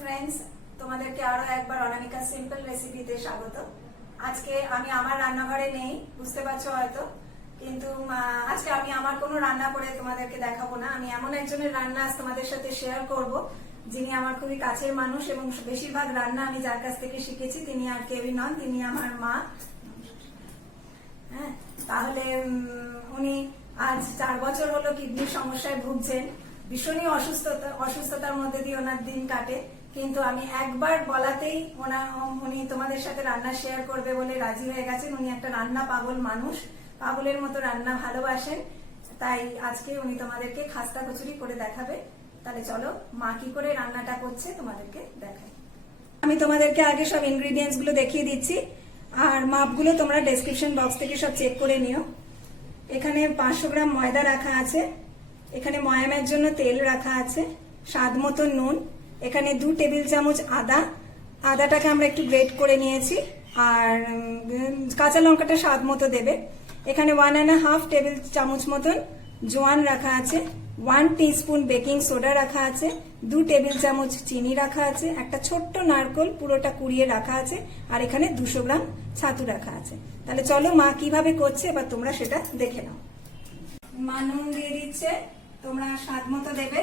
Friends, তোমাদেরকে আরো একবার অনামিকা সিম্পল রেসিপিতে স্বাগত। আজকে আমি আমার রান্নাঘরে নেই, বুঝতে পারছো হয়তো, কিন্তু আজকে আমি আমার কোনো রান্না করে তোমাদেরকে দেখাবো না। আমি এমন একজনের রান্না আজ তোমাদের সাথে শেয়ার করব যিনি আমার খুবই কাছের মানুষ এবং বেশিরভাগ রান্না আমি যার কাছ থেকে শিখেছি তিনি আর কেউই নন, তিনি আমার মা। হ্যাঁ, তাহলে উনি আজ 4 বছর হলো কিডনির সমস্যায় ভুগছেন। ভীষণই অসুস্থতার মধ্যে দিয়ে ওনার দিন কাটে, কিন্তু আমি একবার বলাতেই উনি তোমাদের সাথে রান্না শেয়ার করবে বলে রাজি হয়ে গেছেন। উনি একটা রান্না পাগল মানুষ, পাগলের মতো রান্না ভালোবাসেন, তাই আজকে উনি তোমাদেরকে খাস্তা কচুরি করে দেখাবে। তাহলে চলো মা কি করে রান্নাটা করছে তোমাদেরকে দেখাই। আমি তোমাদেরকে আগে সব ইনগ্রিডিয়েন্টস গুলো দেখিয়ে দিচ্ছি, আর মাপগুলো তোমরা ডেসক্রিপশন বক্স থেকে সব চেক করে নিও। এখানে 500 গ্রাম ময়দা রাখা আছে, এখানে ময়ামের জন্য তেল রাখা আছে, স্বাদ মতো নুন, এখানে 2 টেবিল চামচ আদাটাকে আমরা একটু গ্রেট করে নিয়েছি, আর কাঁচা লঙ্কাটা স্বাদ মতো দেবে। এখানে 1.5 টেবিল চামচ মতন জোয়ান রাখা আছে, 1 টিস্পুন বেকিং সোডা রাখা আছে, 2 টেবিল চামচ চিনি রাখা আছে, একটা ছোট্ট নারকেল পুরোটা কুড়িয়ে রাখা আছে, আর এখানে 200 গ্রাম ছাতু রাখা আছে। তাহলে চলো মা কিভাবে করছে এবার তোমরা সেটা দেখে নাও। মা নুন দিয়ে দিচ্ছে, তোমরা স্বাদ মতো দেবে।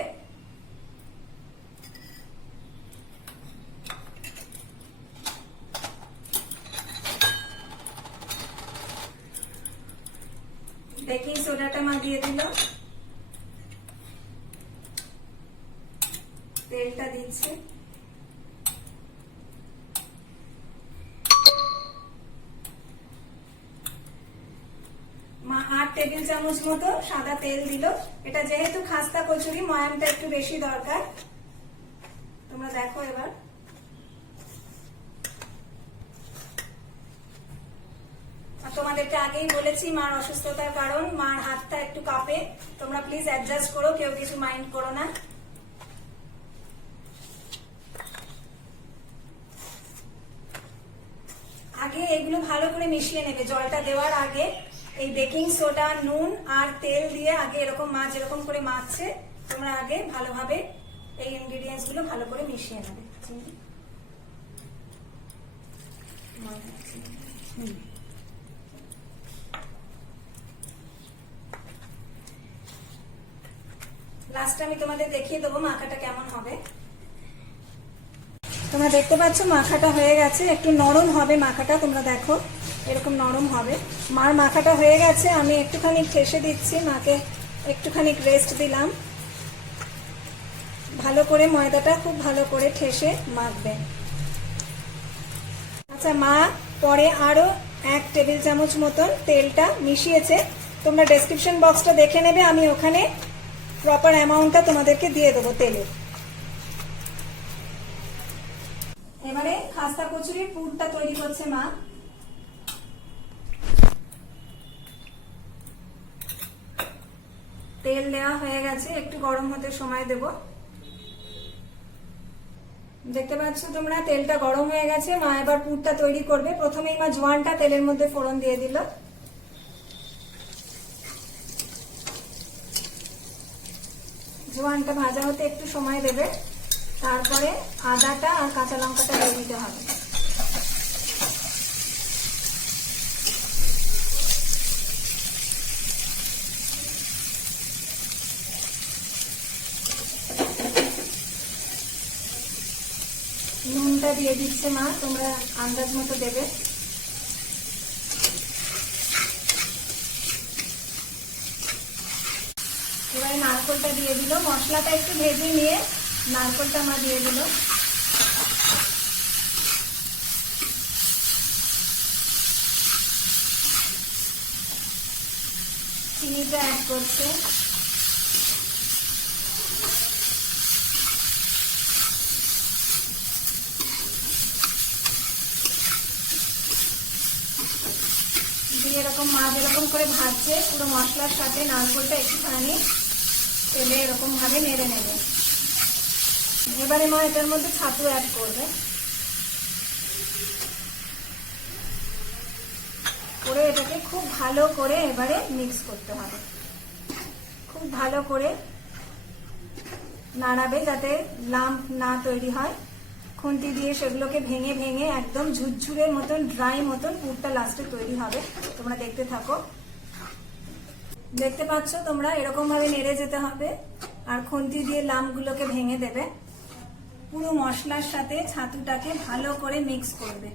বেকিং সোডাটা মা দিয়ে দিল, তেলটা দিচ্ছে, মা 8 টেবিল চামচ মতো সাদা তেল দিল। এটা যেহেতু খাস্তা কচুরি, ময়ামটা একটু বেশি দরকার, তোমরা দেখো এবার। তোমাদেরকে আগেই বলেছি মার অসুস্থতার কারণ মার হাতটা একটু কাঁপে, তোমরা প্লিজ অ্যাডজাস্ট করো, কেউ কিছু মাইন্ড করো না। আগে এগুলো ভালো করে মিশিয়ে নেবে, জলটা দেওয়ার আগে এই বেকিং সোডা, নুন আর তেল দিয়ে আগে এরকম মা যেরকম করে মাখছে তোমরা আগে ভালোভাবে এই ইনগ্রিডিয়েন্টস গুলো ভালো করে মিশিয়ে নেবে। লাস্টে আমি তোমাদের দেখিয়ে দেবো মাখাটা কেমন হবে। তোমরা দেখতে পাচ্ছ মাখাটা হয়ে গেছে, একটু নরম হবে মাখাটা, তোমরা দেখো এরকম নরম হবে। মার মাখাটা হয়ে গেছে, আমি একটুখানি ঠেসে দিচ্ছি, মাকে একটুখানি রেস্ট দিলাম। ভালো করে ময়দাটা খুব ভালো করে ঠেসে মাখবে। আচ্ছা, মা পরে আরো 1 টেবিল চামচ মতন তেলটা মিশিয়েছে, তোমরা ডেসক্রিপশন বক্সটা দেখে নেবে, আমি ওখানে প্রপার অ্যামাউন্টটা তোমাদেরকে দিয়ে দেবো তেলের। এবারে খাস্তা কচুরির পুরটা তৈরি করছে মা। তেল দেওয়া হয়ে গেছে, একটু গরম হতে সময় দেব। দেখতে পাচ্ছ তোমরা তেলটা গরম হয়ে গেছে, মা এবার পুরটা তৈরি করবে। প্রথমেই মা জোয়ানটা তেলের মধ্যে ফোড়ন দিয়ে দিল, জোয়ানটা ভাজা হতে একটু সময় দেবে, তারপরে আদাটা আর কাঁচা লঙ্কাটা দিয়ে দিতে হবে। নুনটা দিয়ে দিচ্ছে মা, তোমরা আন্দাজ মতো দেবে। এবারে নারকেলটা দিয়ে দিল, মশলাটা একটু ভেজে নিয়ে নারকেলটা মা দিয়ে দিল। চিনিটা অ্যাড করছে, দিয়ে এরকম মা যেরকম করে ভাজছে পুরো মশলার সাথে নারকেলটা একটুখানি তেলে এরকম ভাবে নেড়ে নেবে। এবারে মা এটার মধ্যে ছাতু অ্যাড করবে, করে এটাকে খুব ভালো করে এবারে মিক্স করতে হবে। খুব ভালো করে নাড়াবে যাতে লাম্প না তৈরি হয়। খুন্তি দিয়ে সেগুলোকে ভেঙে ভেঙে একদম ঝুরঝুরের মতন ড্রাই মতন পুরটা লাস্টে তৈরি হবে। তোমরা দেখতে থাকো। দেখতে পাচ্ছ তোমরা, এরকম ভাবে নেড়ে যেতে হবে আর খুন্তি দিয়ে লামগুলোকে ভেঙে দেবে। পুরো মশলার সাথে ছাতুটাকে ভালো করে মিক্স করবে।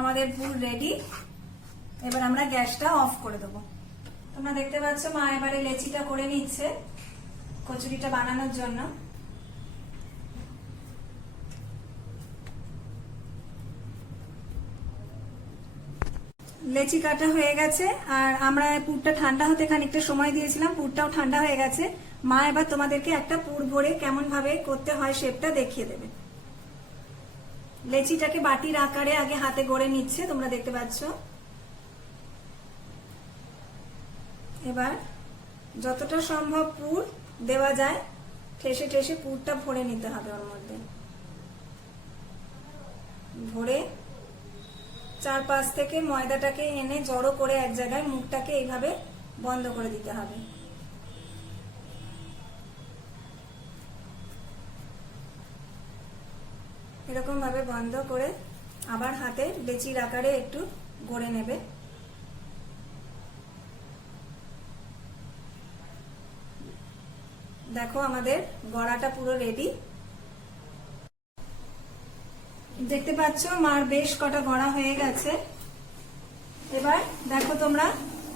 আমাদের পুর রেডি। এবার আমরা গ্যাসটা অফ করে দেবো। তোমরা দেখতে পাচ্ছ মা এবারে লেচিটা করে নিচ্ছে কচুরিটা বানানোর জন্য। লেচি কাটা হয়ে গেছে আর আমরা পুরটা ঠান্ডা হতে খানিকটা সময় দিয়েছিলাম, পুরটাও ঠান্ডা হয়ে গেছে। মা এবার তোমাদেরকে একটা পুর ভরে কেমন ভাবে করতে হয় শেপটা দেখিয়ে দেবে। লেচিটাকে বাটির আকারে আগে হাতে গড়ে নিচ্ছে, তোমরা দেখতে পাচ্ছ। এবার যতটা সম্ভব পুর দেওয়া যায় ঠেসে ঠেসে পুরটা ভরে নিতে হবে। ওর মধ্যে ভরে চারপাশ থেকে ময়দাটাকে এনে জড়ো করে এক জায়গায় মুখটাকে এইভাবে বন্ধ করে দিতে হবে। এরকম ভাবে বন্ধ করে আবার হাতে লেচির আকারে একটু গড়ে নেবে। দেখো আমাদের গড়াটা পুরো রেডি। দেখতে পাচ্ছ মার বেশ কটা গড়া হয়ে গেছে। এবার দেখো তোমরা,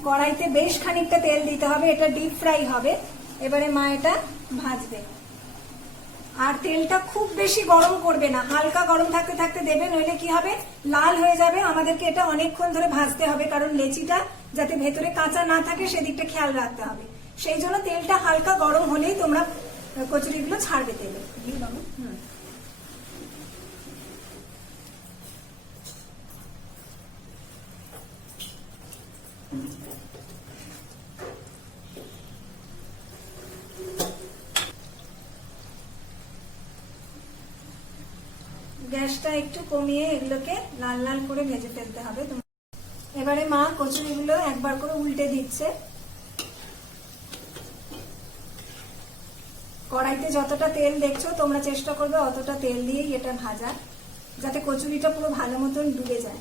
কড়াইতে বেশ খানিকটা তেল দিতে হবে, এটা ডিপ ফ্রাই হবে। এবারে মা এটা ভাজবে। আর তেলটা খুব বেশি গরম করবে না, হালকা গরম থাকতে থাকতে দেবে, নইলে কি হবে লাল হয়ে যাবে। আমাদেরকে এটা অনেকক্ষণ ধরে ভাজতে হবে, কারণ লেচিটা যাতে ভেতরে কাঁচা না থাকে সেদিকটা খেয়াল রাখতে হবে। সেই জন্য তেলটা হালকা গরম হলেই তোমরা কচুরিগুলো ছাড়বে তেলে। গ্যাসটা একটু কমিয়ে এগুলোকে লাল লাল করে ভেজে ফেলতে হবে। এবারে মা কচুরিগুলো একবার করে উল্টে দিচ্ছে। কড়াইতে যতটা তেল দেখছো তোমরা চেষ্টা করবে অতটা তেল দিয়েই এটা ভাজা, যাতে কচুরিটা পুরো ভালো মতন ডুবে যায়।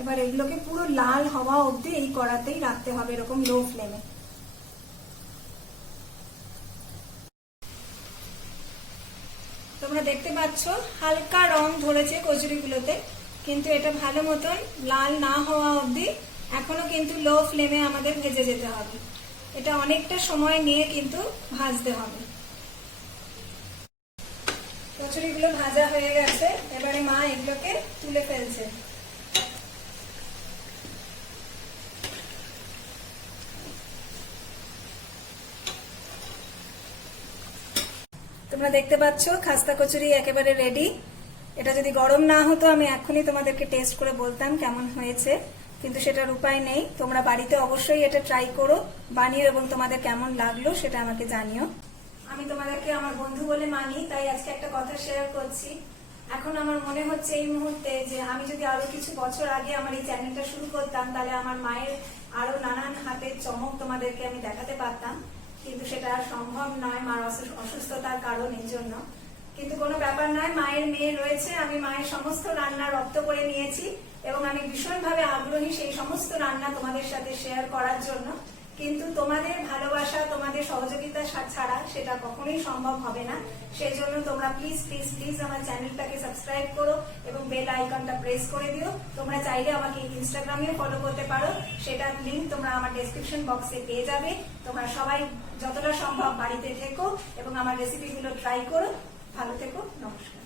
এবার এগুলোকে পুরো লাল হওয়া অবধি এই কড়াতেই রাখতে হবে, এরকম লো ফ্লেমে। তোমরা দেখতে পাচ্ছ হালকা রং ধরেছে কচুরিগুলোতে, কিন্তু এটা ভালো মতন লাল না হওয়া অবধি এখনো কিন্তু লো ফ্লেমে আমাদের ভেজে যেতে হবে। এটা অনেকটা সময় নিয়ে কিন্তু ভাজতে হবে। কচুরিগুলো ভাজা হয়ে গেছে, এবারে মা এগুলোকে তুলে ফেলছে। তোমরা দেখতে পাচ্ছ খাস্তা কচুরি একেবারে রেডি। এটা যদি গরম না হতো আমি এখনই তোমাদেরকে টেস্ট করে বলতাম কেমন হয়েছে, কিন্তু সেটার উপায় নেই। তোমরা বাড়িতে অবশ্যই এটা ট্রাই করো, বানিও এবং তোমাদের কেমন লাগলো সেটা আমাকে জানিও। আমি তোমাদেরকে আমার বন্ধু বলে মানি, তাই আজকে একটা কথা শেয়ার করছি। এখন আমার মনে হচ্ছে এই মুহূর্তে যে আমি যদি আরো কিছু বছর আগে আমার এই চ্যানেলটা শুরু করতাম, তাহলে আমার মায়ের আরো নানান হাতের চমক তোমাদেরকে আমি দেখাতে পারতাম, কিন্তু সেটা আর সম্ভব নয় মার অসুস্থতার কারণ। এই জন্য কিন্তু কোনো ব্যাপার নয়, মায়ের মেয়ে রয়েছে, আমি মায়ের সমস্ত রান্না রপ্ত করে নিয়েছি এবং আমি ভীষণভাবে আগ্রহী সেই সমস্ত রান্না তোমাদের সাথে শেয়ার করার জন্য। কিন্তু তোমাদের ভালোবাসা, তোমাদের সহযোগিতা ছাড়া সেটা কখনোই সম্ভব হবে না। সেই জন্য তোমরা প্লিজ প্লিজ প্লিজ আমার চ্যানেলটাকে সাবস্ক্রাইব করো এবং বেল আইকনটা প্রেস করে দিও। তোমরা চাইলে আমাকে ইনস্টাগ্রামে ফলো করতে পারো, সেটার লিঙ্ক তোমরা আমার ডেসক্রিপশন বক্সে পেয়ে যাবে। তোমরা সবাই যতটা সম্ভব বাড়িতে থেকো এবং আমার রেসিপিগুলো ট্রাই করো। ভালো থেকো, নমস্কার।